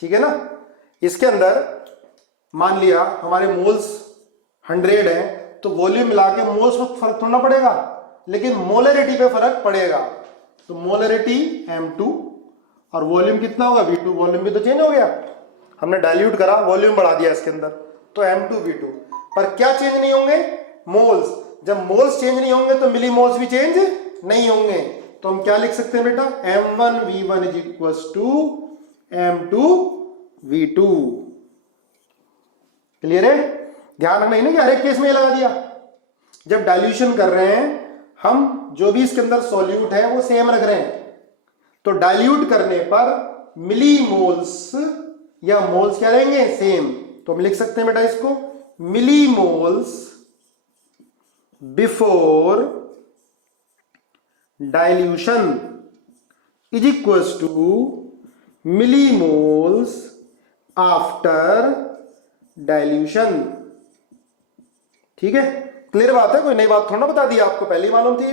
ठीक है ना। इसके अंदर मान लिया हमारे मोल्स 100 है, तो वॉल्यूम मिला के मोल्स में फर्क थोड़ा पड़ेगा, लेकिन मोलरिटी पे फर्क पड़ेगा। तो मोलरिटी M2 और वॉल्यूम कितना होगा V2, वॉल्यूम भी तो चेंज हो गया। हमने डाइल्यूट करा, वॉल्यूम बढ़ा दिया इसके अंदर, तो M2V2। पर क्या चेंज नहीं होंगे? मोल्स। जब मोल्स चेंज नहीं होंगे तो मिली मोल्स भी चेंज नहीं होंगे। तो हम क्या लिख सकते हैं बेटा? M1V1 is equals to M2V2। Clear है? ध्यान रखना ही ना कि हर एक केस में ये लगा दिया। जब डाइल्यूशन कर रहे हैं हम, जो भी इसके अंदर सॉल्यूट है वो सेम रख रहे हैं, तो डाइल्यूट करने पर मिली मोल्स या मोल्स क्या रहेंगे? सेम। तो हम लिख सकते हैं बेटा इसको, millimoles before dilution is equals to millimoles after dilution. ठीक है? क्लियर बात है? कोई नई बात थोड़ा ना बता दी आपको, पहले ही मालूम थी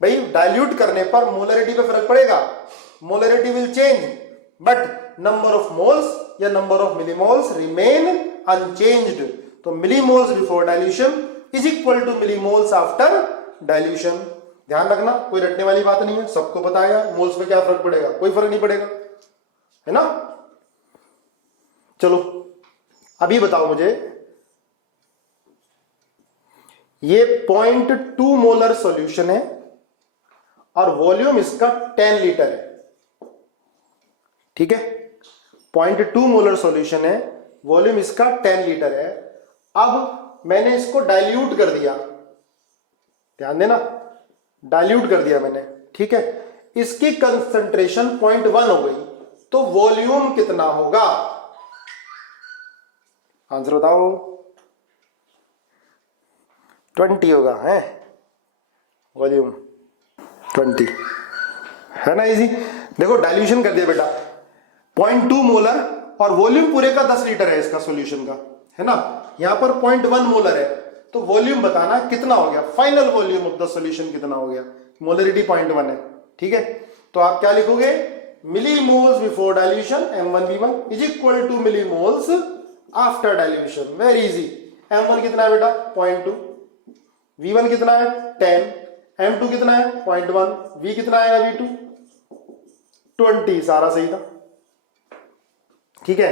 भाई। डाइल्यूट करने पर मोलरिटी पे फर्क पड़ेगा, molarity will change, but number of moles या number of millimoles remain unchanged. तो millimoles before dilution is equal to millimoles after dilution. ध्यान रखना, कोई रटने वाली बात नहीं है, सबको पता है मोल्स में क्या फर्क पड़ेगा, कोई फर्क नहीं पड़ेगा, है ना? चलो अभी बताओ मुझे, ये 0.2 मोलर सॉल्यूशन है और वॉल्यूम इसका 10 लीटर है। ठीक है? 0.2 मोलर सॉल्यूशन है, वॉल्यूम इसका 10 लीटर है। अब मैंने इसको डाइल्यूट कर दिया, ध्यान देना, डाइल्यूट कर दिया मैंने। ठीक है? इसकी कंसंट्रेशन 0.1 हो गई, तो वॉल्यूम कितना होगा? आंसर बताओ। 20 होगा, है वॉल्यूम 20, है ना? इजी। देखो डाइल्यूशन कर दिया बेटा, 0.2 मोलर और वॉल्यूम पूरे का 10 लीटर है इसका सॉल्यूशन का, है ना? यहां पर 0.1 मोलर है, तो वॉल्यूम बताना कितना हो गया, final volume of the solution कितना हो गया। मोलरिटी 0.1 है। ठीक है? तो आप क्या लिखोगे? Millimoles before dilution M1V1 is equal to millimoles after dilution. Very easy. M1 कितना है बेटा? 0.2, V1 कितना है? 10, M2 कितना है? 0.1, V कितना आएगा? V2 20। सारा सही था। ठीक है?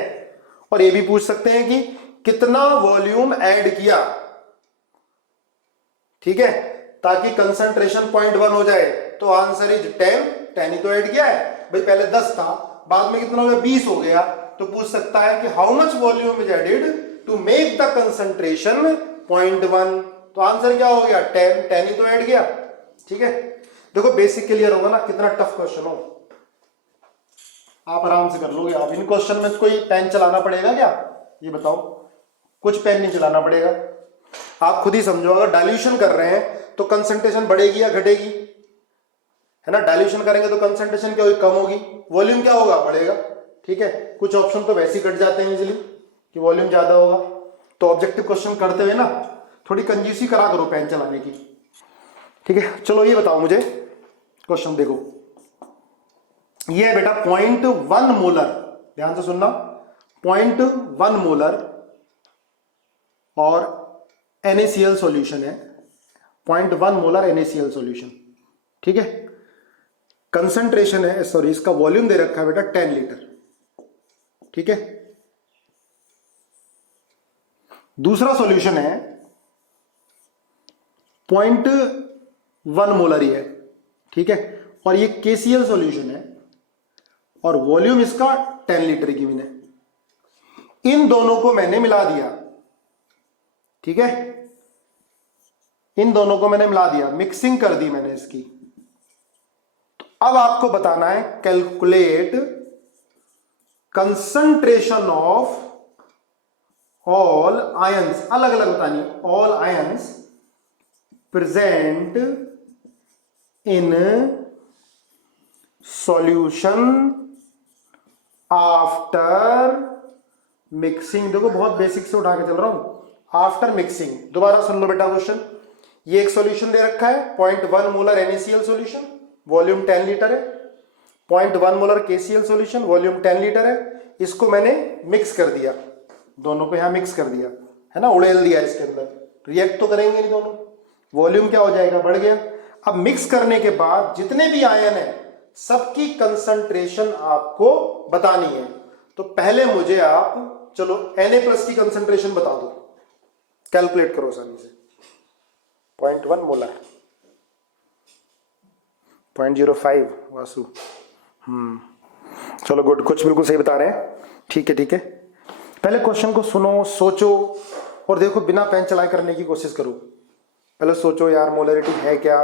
और ये भी पूछ सकते हैं कि कितना वॉल्यूम ऐड किया। ठीक है? ताकि कंसंट्रेशन 0.1 हो जाए, तो आंसर इज 10 ही तो ऐड किया है भाई। पहले 10 था, बाद में कितना हो गया? 20 हो गया। तो पूछ सकता है कि how much volume is added to make the concentration 0.1। तो आंसर क्या हो गया? 10 ही तो ऐड किया। ठीक है? देखो बेसिक क्लियर होगा ना, कितना टफ क्वेश्चन हो, आप आराम से कर लोगे। आप इन क्वेश्चन में कोई पेन चलाना पड़ेगा क्या? ये बताओ, कुछ पेन नहीं चलाना पड़ेगा। आप खुद ही समझो, अगर डाइल्यूशन कर रहे हैं तो कंसंट्रेशन बढ़ेगी या घटेगी, है ना? डाइल्यूशन करेंगे तो कंसंट्रेशन क्या होगी? कम होगी। वॉल्यूम क्या होगा? बढ़ेगा। ठीक है? कुछ ऑप्शन तो वैसे ही कट जाते हैं इजीली कि वॉल्यूम ज्यादा होगा। तो ऑब्जेक्टिव क्वेश्चन करते हुए ना थोड़ी कंजूसी करा करो पेन चलाने की। ठीक है? चलो ये बताओ मुझे, क्वेश्चन देखो, ये है बेटा 0.1 मोलर, ध्यान से सुनना, 0.1 मोलर और NaCl सॉल्यूशन है, 0.1 मोलर NaCl सॉल्यूशन। ठीक है? कंसंट्रेशन है, सॉरी, इसका वॉल्यूम दे रखा है बेटा 10 लीटर। ठीक है? दूसरा सॉल्यूशन है 0.1 मोलर ही है। ठीक है? और ये KCl सॉल्यूशन है और वॉल्यूम इसका 10 लीटर गिवन है। इन दोनों को मैंने मिला दिया। ठीक है? इन दोनों को मैंने मिला दिया, मिक्सिंग कर दी मैंने इसकी। तो अब आपको बताना है calculate concentration of all ions, अलग अलग बतानी, all ions present in solution after mixing. देखो बहुत बेसिक से उठा के चल रहा हूं, आफ्टर मिक्सिंग। दोबारा सुन लो बेटा क्वेश्चन। ये एक सॉल्यूशन दे रखा है 0.1 molar NaCl solution, volume 10 litre है। 0.1 molar KCl solution, volume 10 litre है। इसको मैंने मिक्स कर दिया, दोनों को यहां मिक्स कर दिया, है ना, उड़ेल दिया इसके अंदर। रिएक्ट तो करेंगे नहीं दोनों, वॉल्यूम क्या हो जाएगा? बढ़ गया। अब मिक्स करने के बाद जितने भी आयन है सबकी कंसंट्रेशन आपको बतानी है। तो पहले मुझे आप चलो Na+ की कंसंट्रेशन बता दो, कैलकुलेट करो आसानी से। 0.1 मोलर, 0.05 वासु। चलो गुड, कुछ बिल्कुल सही बता रहे हैं। ठीक है ठीक है, पहले क्वेश्चन को सुनो, सोचो और देखो, बिना पेन चलाए करने की कोशिश करो। पहले सोचो यार मोलरिटी है क्या,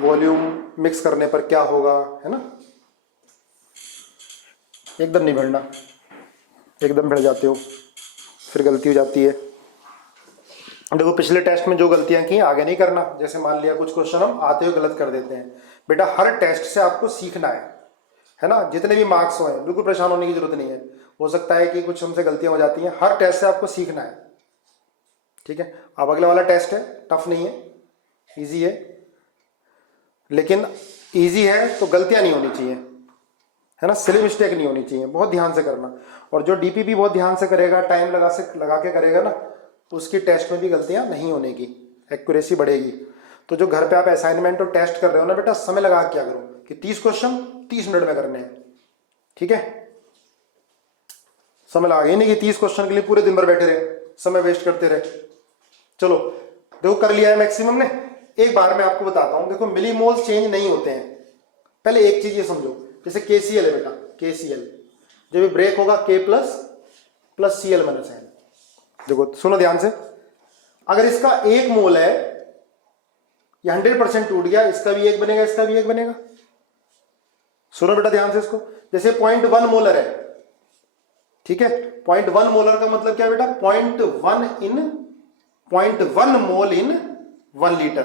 वॉल्यूम मिक्स करने पर क्या होगा, है ना। एकदम नहीं भिड़ना, एकदम भिड़ जाते हो फिर गलती हो जाती है। देखो पिछले टेस्ट में जो गलतियां की आगे नहीं करना। जैसे मान लिया कुछ क्वेश्चन हम आते हुए गलत कर देते हैं। बेटा हर टेस्ट से आपको सीखना है ना। जितने भी मार्क्स हो, बिल्कुल परेशान होने की जरूरत नहीं है। हो सकता है कि कुछ हमसे गलतियां हो जाती हैं, हर टेस्ट से आपको सीखना है। ठीक है, अब अगले वाला टेस्ट है, टफ नहीं है, इजी है, लेकिन इजी है तो गलतियां नहीं होनी चाहिए, है ना। सिली मिस्टेक नहीं होनी चाहिए, बहुत ध्यान से करना। और जो डीपीपी बहुत ध्यान से करेगा, टाइम लगा के करेगा ना, उसकी टेस्ट में भी गलतियां नहीं होने की, एक्यूरेसी बढ़ेगी। तो जो घर पे आप असाइनमेंट और टेस्ट कर रहे हो ना बेटा, समय लगा क्या करो कि 30 क्वेश्चन 30 मिनट में करने हैं। ठीक है, समय लगा, ये नहीं कि 30 क्वेश्चन के लिए पूरे दिन भर बैठे रहे, समय वेस्ट करते रहे। चलो देखो कर लिया है मैक्सिमम ने। एक बार मैं आपको बताता हूं, देखो मिलीमोल्स चेंज नहीं होते हैं। पहले एक चीज ये समझो, जैसे KCl है बेटा, KCl जब ब्रेक होगा K+ Cl - N। देखो सुनो ध्यान से, अगर इसका 1 मोल है, ये 100% टूट गया, इसका भी 1 बनेगा, इसका भी 1 बनेगा। सुनो बेटा ध्यान से इसको, जैसे 0.1 मोलर है, ठीक है। 0.1 मोलर का मतलब क्या है बेटा, 0.1 मोल इन 1 लीटर।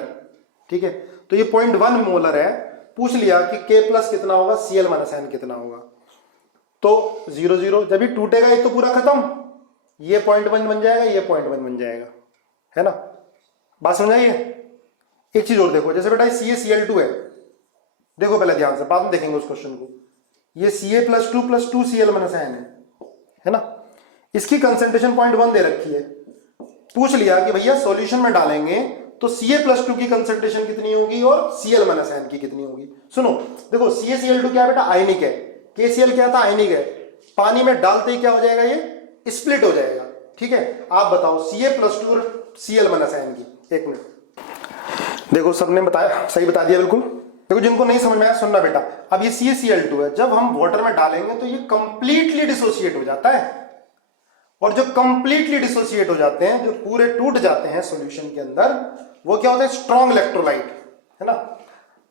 ठीक है, तो ये 0.1 मोलर है। पूछ लिया कि K+ कितना होगा, Cl - N कितना होगा, तो 0 0 जब ये टूटेगा ये तो पूरा खत्म, ये 0.1 बन जाएगा, ये 0.1 बन जाएगा, है ना। बात समझ आई है। एक चीज और देखो, जैसे बेटा CaCl2 है, देखो पहले ध्यान से, बाद में देखेंगे उस क्वेश्चन को। ये Ca+2 Cl - N है ना। इसकी कंसंट्रेशन 0.1 दे रखी है। पूछ लिया कि भैया सॉल्यूशन में डालेंगे तो Ca+2 की कंसंट्रेशन कितनी होगी और Cl - N की कितनी होगी। सुनो देखो, CaCl2 क्या है बेटा, आयनिक है। KCl क्या था, आयनिक है। पानी में डालते ही क्या हो जाएगा, ये स्प्लिट हो जाएगा। ठीक है, आप बताओ Ca+2 और Cl - N की। एक मिनट, देखो सबने बताया, सही बता दिया बिल्कुल। देखो जिनको नहीं समझ में आया सुनना बेटा, अब ये CaCl2 है, जब हम वाटर में डालेंगे तो ये कंप्लीटली डिसोसिएट हो जाता है। और जो कंप्लीटली डिसोसिएट हो जाते हैं, जो पूरे टूट जाते हैं सॉल्यूशन के अंदर, वो क्या होता है, स्ट्रॉन्ग इलेक्ट्रोलाइट, है ना।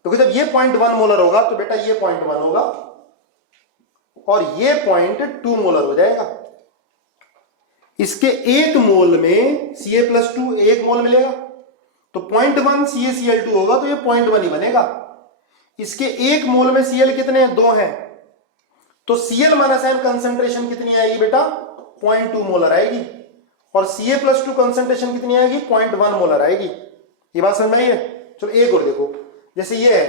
तो जब ये 0.1 मोलर होगा तो बेटा ये 0.1 होगा और ये 0.2 मोलर हो जाएगा। इसके 1 मोल में Ca+2 1 मोल मिलेगा, तो 0.1 CaCl2 होगा तो ये 0.1 ही बनेगा। इसके 1 मोल में Cl कितने हैं, 2 हैं, तो Cl - N कंसंट्रेशन कितनी आएगी बेटा, 0.2 मोलर आएगी। और Ca+2 कंसंट्रेशन कितनी आएगी, 0.1 मोलर आएगी। ये बात समझ में आई है। चलो एक और देखो, जैसे ये है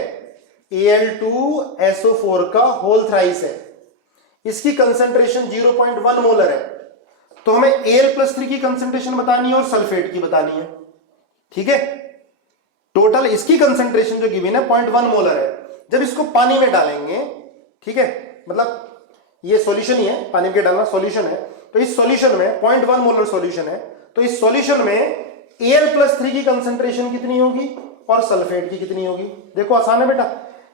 Al2SO4 का होल थ्राइस है, इसकी कंसंट्रेशन 0.1 मोलर है। तो हमें Al+3 की कंसंट्रेशन बतानी है और सल्फेट की बतानी है। ठीक है, टोटल इसकी कंसंट्रेशन जो गिवन है 0.1 मोलर है। जब इसको पानी में डालेंगे, ठीक है, मतलब ये सॉल्यूशन ही है, पानी में डालना सॉल्यूशन है, तो इस सॉल्यूशन में 0.1 मोलर सॉल्यूशन है, तो इस सॉल्यूशन में Al+3 की कंसंट्रेशन कितनी होगी और सल्फेट की कितनी होगी। देखो आसान है बेटा,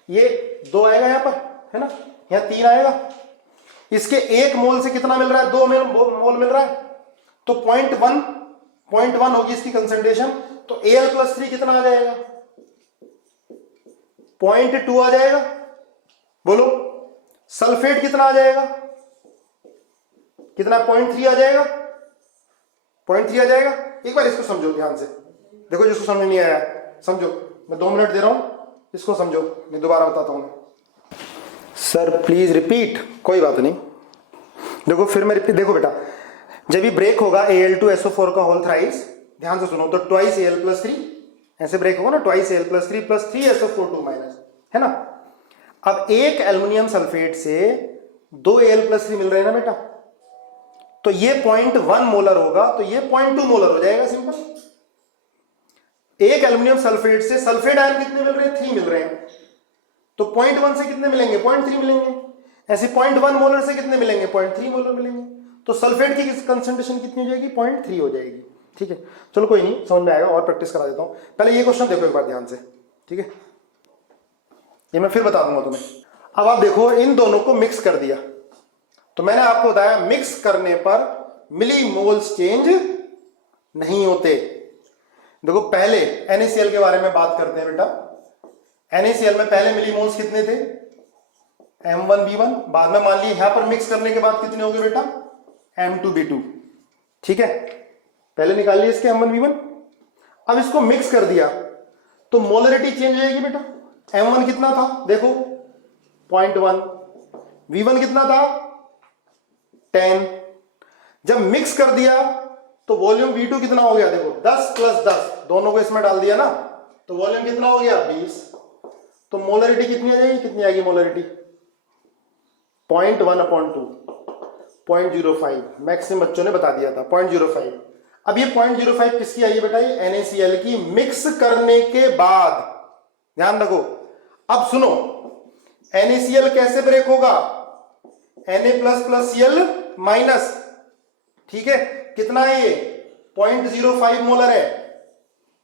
ये 2 आएगा यहां पर, है ना, यहां 3 आएगा। इसके 1 मोल से कितना मिल रहा है, 2 मोल मिल रहा है, तो 0.1 होगी इसकी कंसंट्रेशन। तो Al+3 कितना आ जाएगा, 0.2 आ जाएगा। बोलो सल्फेट कितना आ जाएगा, कितना, 0.3 आ जाएगा, 0.3 आ जाएगा। एक बार इसको समझो ध्यान से, देखो जिसको समझ नहीं आया समझो, मैं 2 मिनट दे रहा हूं, इसको समझो, मैं दोबारा बताता हूं। सर प्लीज रिपीट, कोई बात नहीं। देखो फिर मैं रिपीट, देखो बेटा जब भी ब्रेक होगा Al2SO4 का होल थ्राइस, ध्यान से सुनो, तो ट्वाइस Al+3 ऐसे ब्रेक होगा ना, ट्वाइस Al+3 + 3SO4 2-, है ना। अब एक एल्युमिनियम सल्फेट से 2 Al+3 मिल रहे हैं ना बेटा, तो ये 0.1 मोलर होगा, तो ये 0.2 मोलर हो जाएगा, सिंपल। एक एल्युमिनियम सल्फेट से सल्फेट आयन कितने मिल रहे हैं, 3 मिल रहे हैं, तो 0.1 से कितने मिलेंगे, 0.3 मिलेंगे। ऐसे 0.1 मोलर से कितने मिलेंगे, 0.3 मोलर मिलेंगे। तो सल्फेट की कंसंट्रेशन कितनी हो जाएगी, 0.3 हो जाएगी। ठीक है, चलो कोई नहीं, समझ में आएगा, और प्रैक्टिस करा देता हूं। पहले ये क्वेश्चन देखो एक बार ध्यान से, ठीक है, ये मैं फिर बता दूंगा तुम्हें। अब आप देखो, इन दोनों को मिक्स कर दिया, तो मैंने आपको बताया मिक्स करने पर मिली मोल्स चेंज नहीं होते। देखो पहले NaCl के बारे में बात करते हैं बेटा। NaCl में पहले मिली मोल्स कितने थे, M1V1। बाद में मान लीजिए यहां पर मिक्स करने के बाद कितने हो गए बेटा, M2V2। ठीक है, पहले निकाल लिए इसके M1V1। अब इसको मिक्स कर दिया तो मोलरिटी चेंज हो जाएगी बेटा। M1 कितना था देखो 0.1, V1 कितना था 10। जब मिक्स कर दिया तो वॉल्यूम V2 कितना हो गया, देखो 10 + 10, दोनों को इसमें डाल दिया ना, तो वॉल्यूम कितना हो गया 20। तो मोलरिटी कितनी आ जाएगी, कितनी आएगी मोलरिटी, 0.1/2, 0.05। मैक्सिमम बच्चों ने बता दिया था 0.05। अब ये 0.05 किसकी आई है बेटा, ये NaCl की मिक्स करने के बाद। ध्यान रखो, अब सुनो, NaCl कैसे ब्रेक होगा, Na++Cl-। ठीक है, कितना है ये 0.05 मोलर है।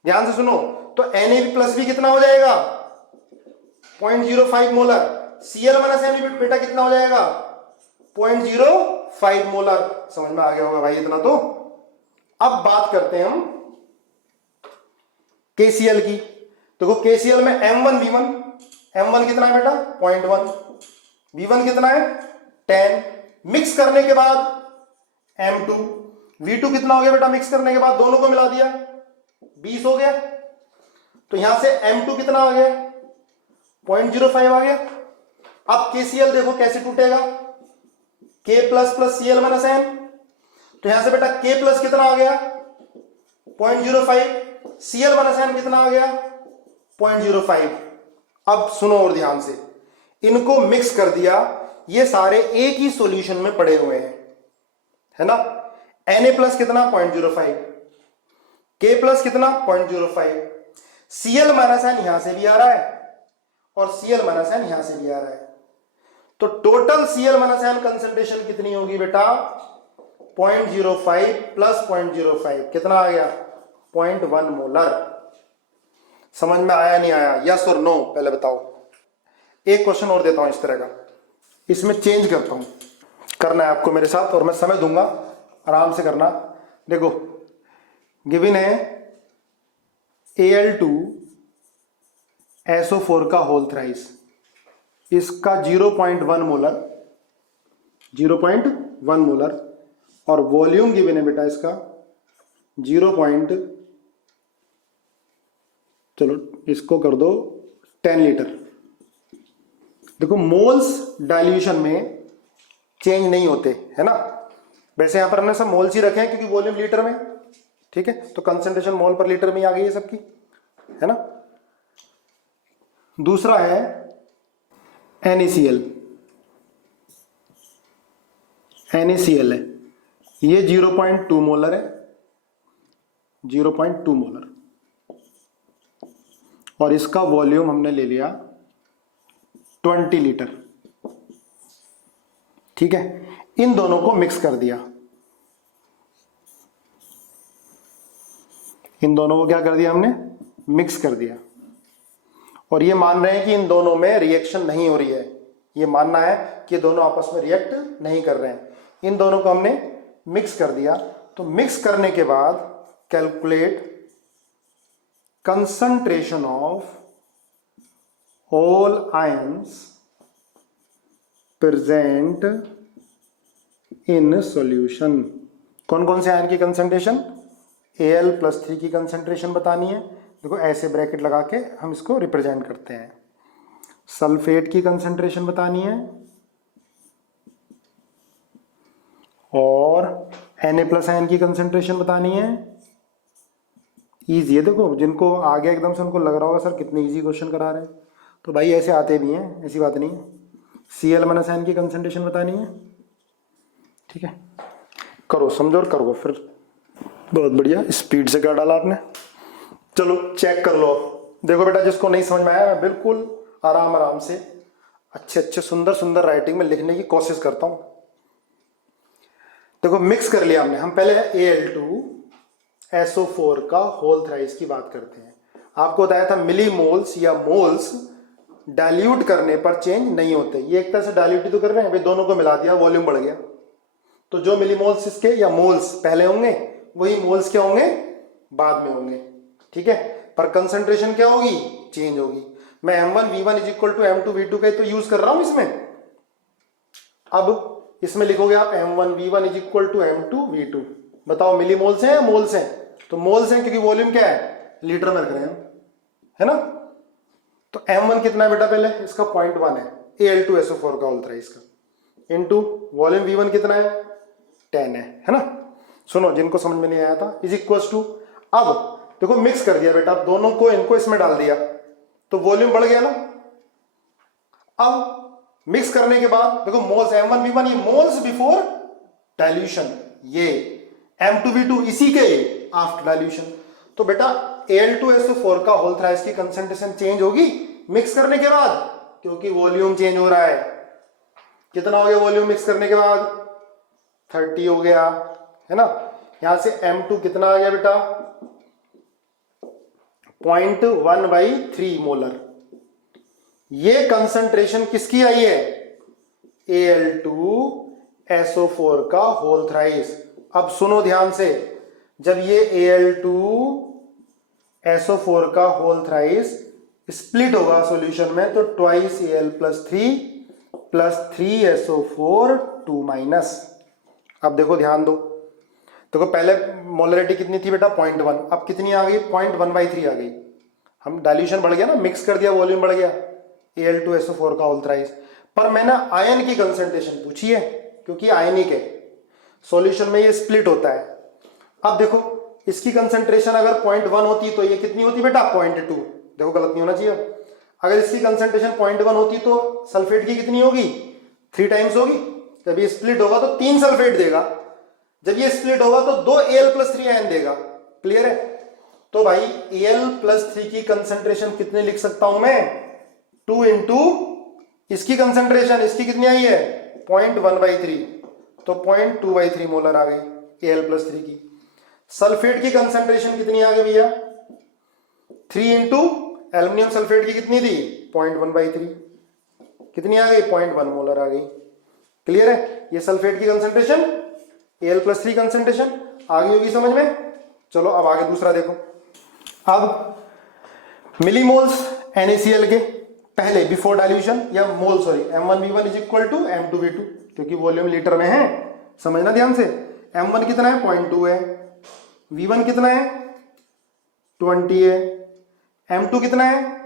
ध्यान से सुनो, तो Na+ भी कितना हो जाएगा 0.05 मोलर, Cl-Na बेटा कितना हो जाएगा 0.05 मोलर। समझ में आ गया होगा भाई इतना तो। अब बात करते हैं हम KCl की। देखो KCl में M1V1, M1 कितना है बेटा 0.1, V1 कितना है 10। मिक्स करने के बाद M2, V2 कितना हो गया बेटा, मिक्स करने के बाद दोनों को मिला दिया 20 हो गया। तो यहां से M2 कितना आ गया 0.05 आ गया। अब KCl देखो कैसे टूटेगा, K++Cl-N। तो यहां से बेटा K+ कितना आ गया 0.05, Cl-N कितना आ गया 0.05। अब सुनो और ध्यान से, इनको मिक्स कर दिया, ये सारे एक ही सॉल्यूशन में पड़े हुए हैं, है ना। Na+ कितना 0.05, K+ कितना 0.05, Cl-N यहां से भी आ रहा है और Cl-N यहां से भी आ रहा है। तो टोटल Cl-N कंसंट्रेशन कितनी होगी बेटा 0.05 + 0.05 कितना आ गया 0.1 मोलर। समझ में आया नहीं आया, यस और नो पहले बताओ। एक क्वेश्चन और देता हूं इस तरह का, इसमें चेंज करता हूं, करना है आपको मेरे साथ और मैं समय दूंगा, आराम से करना। देखो गिवन है Al2SO4 का होल थ्राइस, इसका 0.1 मोलर, 0.1 मोलर, और वॉल्यूम गिवन है बेटा इसका 0. चलो इसको कर दो 10 लीटर। देखो मोल्स डाइल्यूशन में चेंज नहीं होते, है ना। वैसे यहां पर हमने सब मोल्स ही रखे हैं क्योंकि वॉल्यूम लीटर में, ठीक है, तो कंसंट्रेशन मोल पर लीटर में ही आ गई है सबकी, है ना। दूसरा है NaCl, NaCl है, ये 0.2 मोलर है, 0.2 मोलर, और इसका वॉल्यूम हमने ले लिया 20 लीटर। ठीक है, इन दोनों को मिक्स कर दिया, इन दोनों को क्या कर दिया हमने, मिक्स कर दिया। और ये मान रहे हैं कि इन दोनों में रिएक्शन नहीं हो रही है, ये मानना है कि दोनों आपस में रिएक्ट नहीं कर रहे हैं। इन दोनों को हमने मिक्स कर दिया, तो मिक्स करने के बाद calculate concentration of all ions present in solution. कौन कौन से आयन की कंसंट्रेशन, Al+3 की कंसंट्रेशन बतानी है। देखो ऐसे ब्रैकेट लगा के हम इसको रिप्रेजेंट करते हैं। सल्फेट की कंसंट्रेशन बतानी है और Na+ आयन की कंसंट्रेशन बतानी है। ईजी है, देखो जिनको आगे एकदम से उनको लग रहा होगा सर कितने ईजी क्वेश्चन करा रहे हैं, तो भाई ऐसे आते भी हैं, ऐसी बात नहीं है। Cl- आयन की कंसंट्रेशन बतानी है, ठीक है, करो समझो और करो फिर। बहुत बढ़िया, स्पीड से कर डाला आपने। चलो चेक कर लो। देखो बेटा जिसको नहीं समझ में आया, मैं बिल्कुल आराम आराम से अच्छे अच्छे सुंदर सुंदर राइटिंग में लिखने की कोशिश करता हूं। देखो मिक्स कर लिया हमने, हम पहले Al2SO4 का होल थ्राइस की बात करते हैं। आपको बताया था मिलीमोल्स या मोल्स डाइल्यूट करने पर चेंज नहीं होते। ये एक तरह से डाइल्यूट ही तो कर रहे हैं भाई, दोनों को मिला दिया, वॉल्यूम बढ़ गया। तो जो मिलीमोल्स इसके या मोल्स पहले होंगे वही मोल्स क्या होंगे बाद में होंगे, ठीक है। पर कंसंट्रेशन क्या होगी, चेंज होगी। मैं M1V1 is equal to M2V2 का तो यूज कर रहा हूं इसमें। अब इसमें लिखोगे आप M1V1 is equal to M2V2। बताओ मिलीमोल्स हैं या मोल्स हैं? तो मोल्स हैं क्योंकि वॉल्यूम क्या है, लीटर में रख रहे हैं, है ना। तो M1 कितना है बेटा, पहले इसका 0.1 है Al2SO4 का होल थ्राइस का, इनटू वॉल्यूम V1 कितना है 10 है ना। सुनो जिनको समझ में नहीं आया था, इज इक्वल टू, अब देखो मिक्स कर दिया बेटा, दोनों को इनको इसमें डाल दिया तो वॉल्यूम बढ़ गया ना। अब मिक्स करने के बाद देखो मोल्स M1V1 ये मोल्स बिफोर डाइल्यूशन, ये M2V2 इसी के आफ्टर डाइल्यूशन। तो बेटा Al2SO4 का होल थ्राइस की कंसंट्रेशन चेंज होगी मिक्स करने के बाद, क्योंकि वॉल्यूम चेंज हो रहा है। कितना हो गया वॉल्यूम मिक्स करने के बाद, 30 हो गया, है ना। यहां से M2 कितना आ गया बेटा, 0.1/3 मोलर। ये कंसंट्रेशन किसकी आई है, Al2SO4 का होल थ्राइस। अब सुनो ध्यान से, जब ये Al2SO4 का होल थ्राइस स्प्लिट होगा सॉल्यूशन में तो ट्वाइस Al + 3 + 3SO4 2-। अब देखो ध्यान दो, देखो पहले मोलरिटी कितनी थी बेटा 0.1, अब कितनी आ गई 0.1/3 आ गई। हम डाइल्यूशन बढ़ गया ना, मिक्स कर दिया, वॉल्यूम बढ़ गया Al2SO4 का होल थ्राइस। पर मैंने आयन की कंसंट्रेशन पूछी है क्योंकि आयनिक है, सॉल्यूशन में ये स्प्लिट होता है। अब देखो इसकी कंसंट्रेशन अगर 0.1 होती तो ये कितनी होती बेटा 0.2, देखो गलत नहीं होना चाहिए। अगर इसकी कंसंट्रेशन 0.1 होती तो सल्फेट की कितनी होगी 3 टाइम्स होगी। जब ये स्प्लिट होगा तो 3 सल्फेट देगा, जब ये स्प्लिट होगा तो 2 Al + 3 आयन देगा। क्लियर है। तो भाई Al + 3 की कंसंट्रेशन कितने लिख सकता हूं मैं, 2 इंटू इसकी कंसंट्रेशन, इसकी कितनी आई है 0.1/3, तो 0.2/3 मोलर आ गई Al + 3 की। सल्फेट की कंसंट्रेशन कितनी आ गई भैया, 3 इंटू एल्यूमिनियम सल्फेट की कितनी थी 0.1/3, कितनी आ गई 0.1 मोलर आ गई। क्लियर है। ये सल्फेट की कंसंट्रेशन, Al + 3 कंसंट्रेशन आ गई होगी समझ में। चलो अब आगे दूसरा देखो। अब मिलीमोल्स NaCl के पहले बिफोर डाइल्यूशन या mole sorry M1V1 is equal to M2V2, क्योंकि वॉल्यूम लीटर में है, समझना ध्यान से। M1 कितना है 0.2 है, V1 कितना है 20 है, M2 कितना है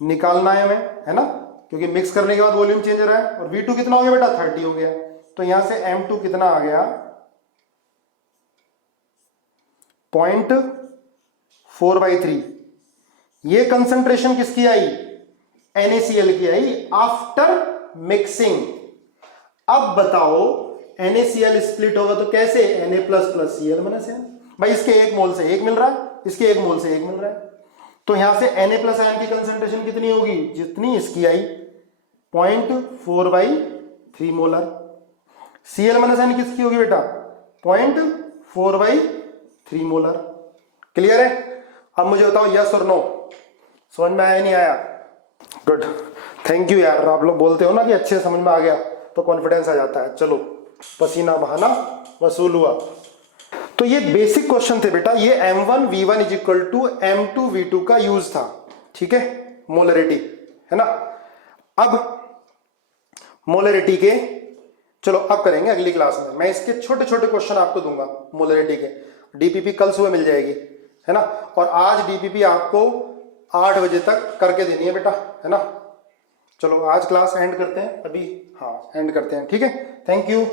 निकालना है हमें, है ना, क्योंकि मिक्स करने के बाद वॉल्यूम चेंज हो रहा है। और V2 कितना हो गया बेटा 30 हो गया। तो यहां से M2 कितना आ गया 0.4/3। ये कंसंट्रेशन किसकी आई NaCl की आई आफ्टर मिक्सिंग। अब बताओ NaCl स्प्लिट होगा तो कैसे, Na++Cl-Cl। भाई इसके 1 मोल से 1 मिल रहा है, इसके 1 मोल से 1 मिल रहा है, तो यहां से Na+ आयन की कंसंट्रेशन कितनी होगी जितनी इसकी आई 0.4/3 मोलर। Cl- आयन किसकी होगी बेटा 0.4/3 मोलर। क्लियर है। अब मुझे बताओ यस और नो, समझ में आया नहीं आया? गुड, थैंक यू यार। आप लोग बोलते हो ना कि अच्छे समझ में आ गया तो कॉन्फिडेंस आ जाता है। चलो पसीना बहाना वसूल हुआ। तो ये बेसिक क्वेश्चन थे बेटा, ये M1V1 is equal to M2V2 का यूज था, ठीक है, मोलरिटी, है ना। अब मोलरिटी के चलो अब करेंगे अगली क्लास में, मैं इसके छोटे छोटे क्वेश्चन आपको दूंगा मोलरिटी के। डीपीपी कल सुबह मिल जाएगी, है ना, और आज डीपीपी आपको 8 बजे तक करके देनी है बेटा, है ना। चलो आज क्लास एंड करते हैं अभी, हाँ एंड करते हैं, ठीक है। Thank you.